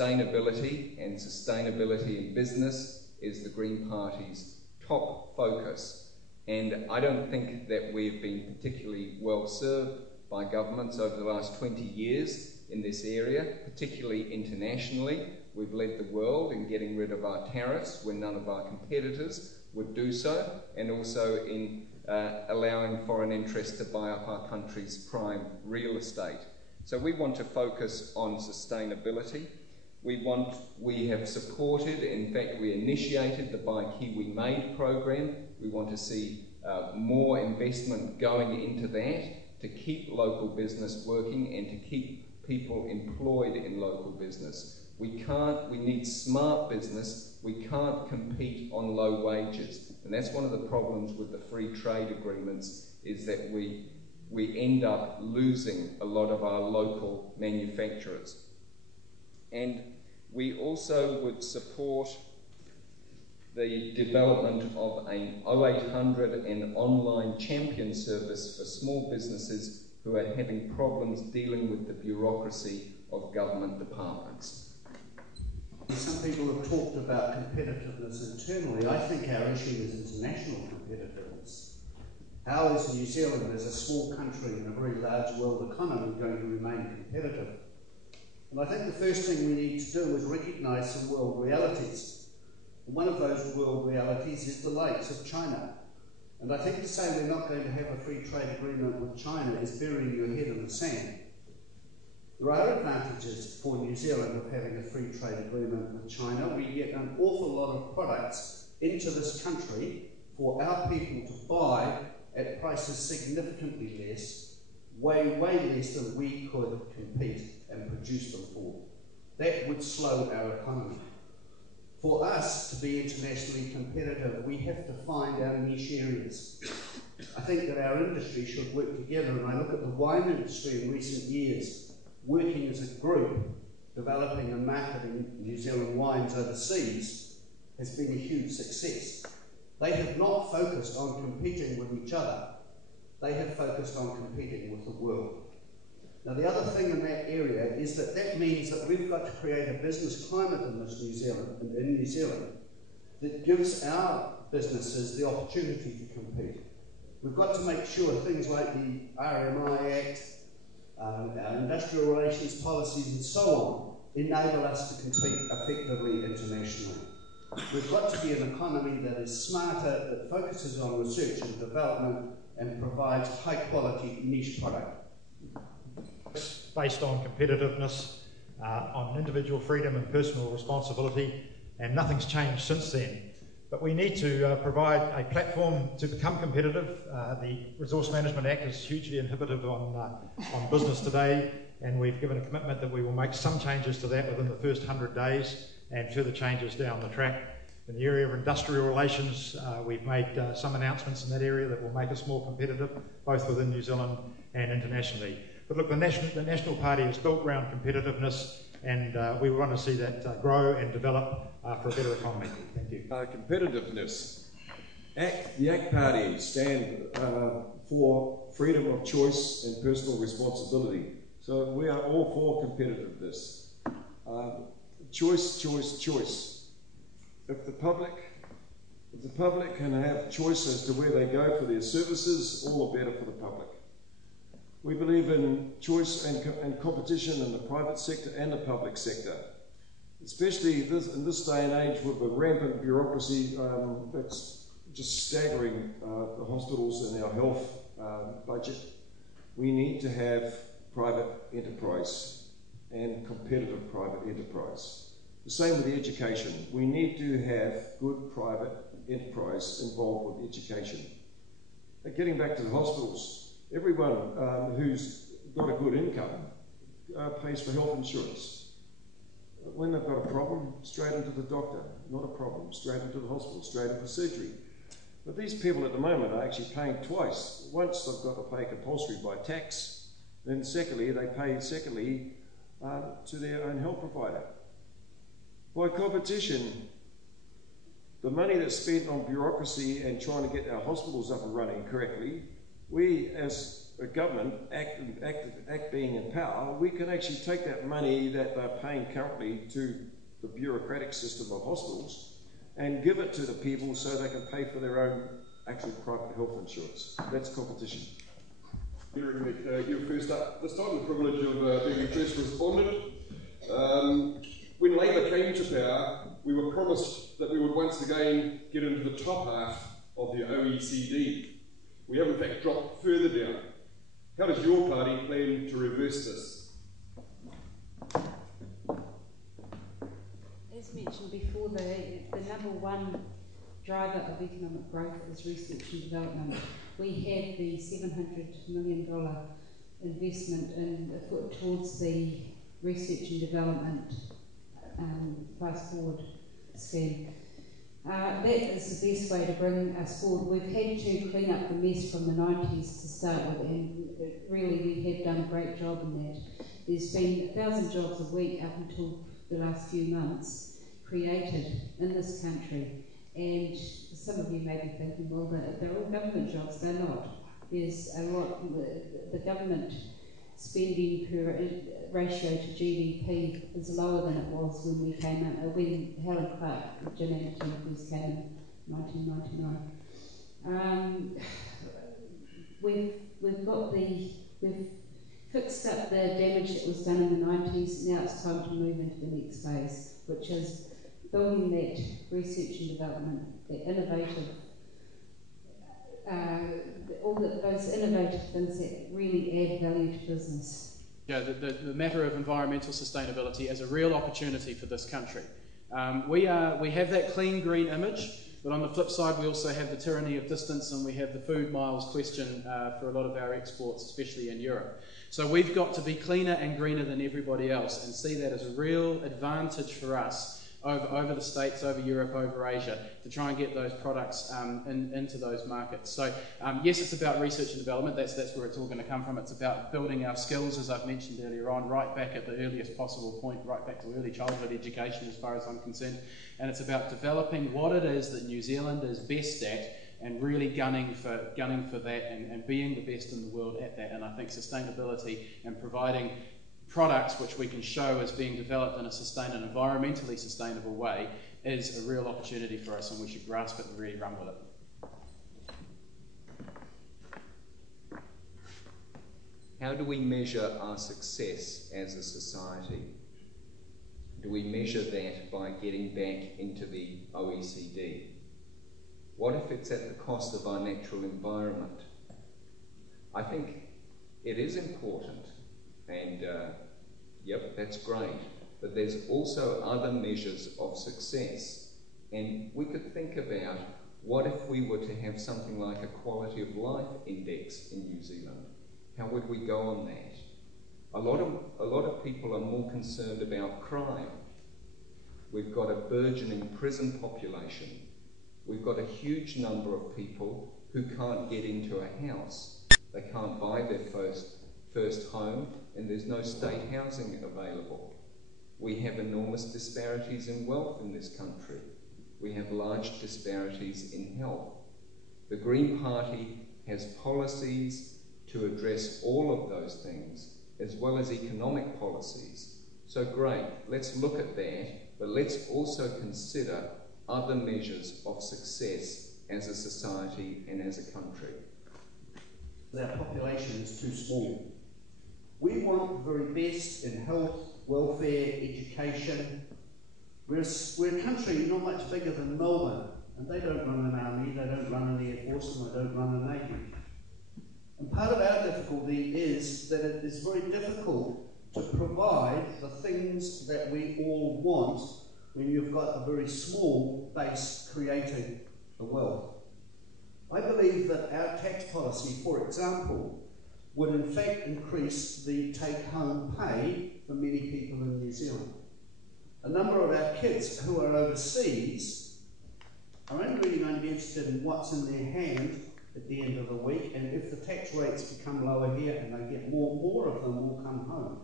sustainability and sustainability in business is the Green Party's top focus. And I don't think that we've been particularly well served by governments over the last 20 years in this area, particularly internationally. We've led the world in getting rid of our tariffs when none of our competitors would do so, and also in allowing foreign interests to buy up our country's prime real estate. So we want to focus on sustainability. We have supported, in fact we initiated the Buy Kiwi Made program. We want to see more investment going into that to keep local business working and to keep people employed in local business. We need smart business. We can't compete on low wages. And that's one of the problems with the free trade agreements, is that we end up losing a lot of our local manufacturers. And we also would support the development of an 0800 and online champion service for small businesses who are having problems dealing with the bureaucracy of government departments. Some people have talked about competitiveness internally. I think our issue is international competitiveness. How is New Zealand, as a small country in a very large world economy, going to remain competitive? And I think the first thing we need to do is recognise some world realities. And one of those world realities is the likes of China. And I think to say we're not going to have a free trade agreement with China is burying your head in the sand. There are advantages for New Zealand of having a free trade agreement with China. We get an awful lot of products into this country for our people to buy at prices significantly less, way less than we could compete and produce them for. That would slow our economy. For us to be internationally competitive, we have to find our niche areas. I think that our industry should work together, and I look at the wine industry in recent years, working as a group, developing and marketing New Zealand wines overseas, has been a huge success. They have not focused on competing with each other. They have focused on competing with the world. Now the other thing in that area is that means that we've got to create a business climate in New Zealand that gives our businesses the opportunity to compete. We've got to make sure things like the RMI Act, our industrial relations policies and so on enable us to compete effectively internationally. We've got to be an economy that is smarter, that focuses on research and development and provides high quality niche product. Based on competitiveness, on individual freedom and personal responsibility, and nothing's changed since then. But we need to provide a platform to become competitive. The Resource Management Act is hugely inhibitive on business today, and we've given a commitment that we will make some changes to that within the first 100 days and further changes down the track. In the area of industrial relations, we've made some announcements in that area that will make us more competitive, both within New Zealand and internationally. But look, the National Party is built around competitiveness, and we want to see that grow and develop for a better economy. Thank you. Competitiveness. The ACT Party stand for freedom of choice and personal responsibility. So we are all for competitiveness. Choice. If the public can have choice as to where they go for their services, all the better for the public. We believe in choice and competition in the private sector and the public sector, especially in this day and age with the rampant bureaucracy that's just staggering the hospitals and our health budget. We need to have private enterprise and competitive private enterprise. The same with the education. We need to have good private enterprise involved with education. But getting back to the hospitals, everyone who's got a good income pays for health insurance. When they've got a problem, straight into the doctor. Not a problem, straight into the hospital, straight into surgery. But these people at the moment are actually paying twice. Once they've got to pay compulsory by tax, then secondly, they pay to their own health provider. By competition, the money that's spent on bureaucracy and trying to get our hospitals up and running correctly, we as a government act being in power, we can actually take that money that they're paying currently to the bureaucratic system of hospitals and give it to the people so they can pay for their own actual private health insurance. That's competition. Hearing that you're first up this time, the privilege of being the first respondent. When Labour came to power, we were promised that we would once again get into the top half of the OECD. We have in fact dropped further down. How does your party plan to reverse this? As mentioned before, the number one driver of economic growth is research and development. We had the $700 million investment towards the research and development fast forward scheme. That is the best way to bring us forward. We've had to clean up the mess from the 90s to start with, and really we have done a great job in that. There's been 1,000 jobs a week up until the last few months created in this country. And some of you may be thinking, well, they're all government jobs. They're not. There's a lot, the government spending per ratio to GDP is lower than it was when we came in, when Helen Clark, Jim Anderton first came in 1999. We've fixed up the damage that was done in the 90s. Now it's time to move into the next phase, which is building that research and development, the innovative, those innovative things that really add value to business. Yeah, the matter of environmental sustainability as a real opportunity for this country. We have that clean green image, but on the flip side we also have the tyranny of distance, and we have the food miles question for a lot of our exports, especially in Europe. So we've got to be cleaner and greener than everybody else and see that as a real advantage for us over the States, over Europe, over Asia, to try and get those products into those markets. So yes, it's about research and development. That's where it's all going to come from. It's about building our skills, as I've mentioned earlier on, right back at the earliest possible point, right back to early childhood education as far as I'm concerned. And it's about developing what it is that New Zealand is best at, and really gunning for that, and being the best in the world at that. And I think sustainability and providing products which we can show as being developed in a environmentally sustainable way is a real opportunity for us, and we should grasp it and really run with it. How do we measure our success as a society? Do we measure that by getting back into the OECD? What if it's at the cost of our natural environment? I think it is important, and yep, that's great, but there's also other measures of success. And we could think about, what if we were to have something like a quality of life index in New Zealand? How would we go on that? A lot of people are more concerned about crime. We've got a burgeoning prison population. We've got a huge number of people who can't get into a house. They can't buy their first home, and there's no state housing available. We have enormous disparities in wealth in this country. We have large disparities in health. The Green Party has policies to address all of those things, as well as economic policies. So great, let's look at that, but let's also consider other measures of success as a society and as a country. Our population is too small. We want the very best in health, welfare, education. We're a country not much bigger than Melbourne, and they don't run an army, they don't run an air force, and they don't run a navy. And part of our difficulty is that it is very difficult to provide the things that we all want when you've got a very small base creating the wealth. I believe that our tax policy, for example, would in fact increase the take-home pay for many people in New Zealand. A number of our kids who are overseas are only really going to be interested in what's in their hand at the end of the week, and if the tax rates become lower here and they get more of them will come home.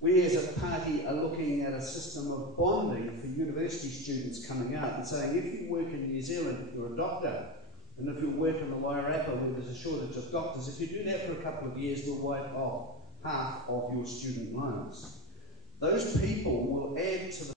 We as a party are looking at a system of bonding for university students coming out and saying, if you work in New Zealand, if you're a doctor, And if you work in the Wairarapa where there's a shortage of doctors, if you do that for a couple of years, we'll wipe off half of your student loans. Those people will add to the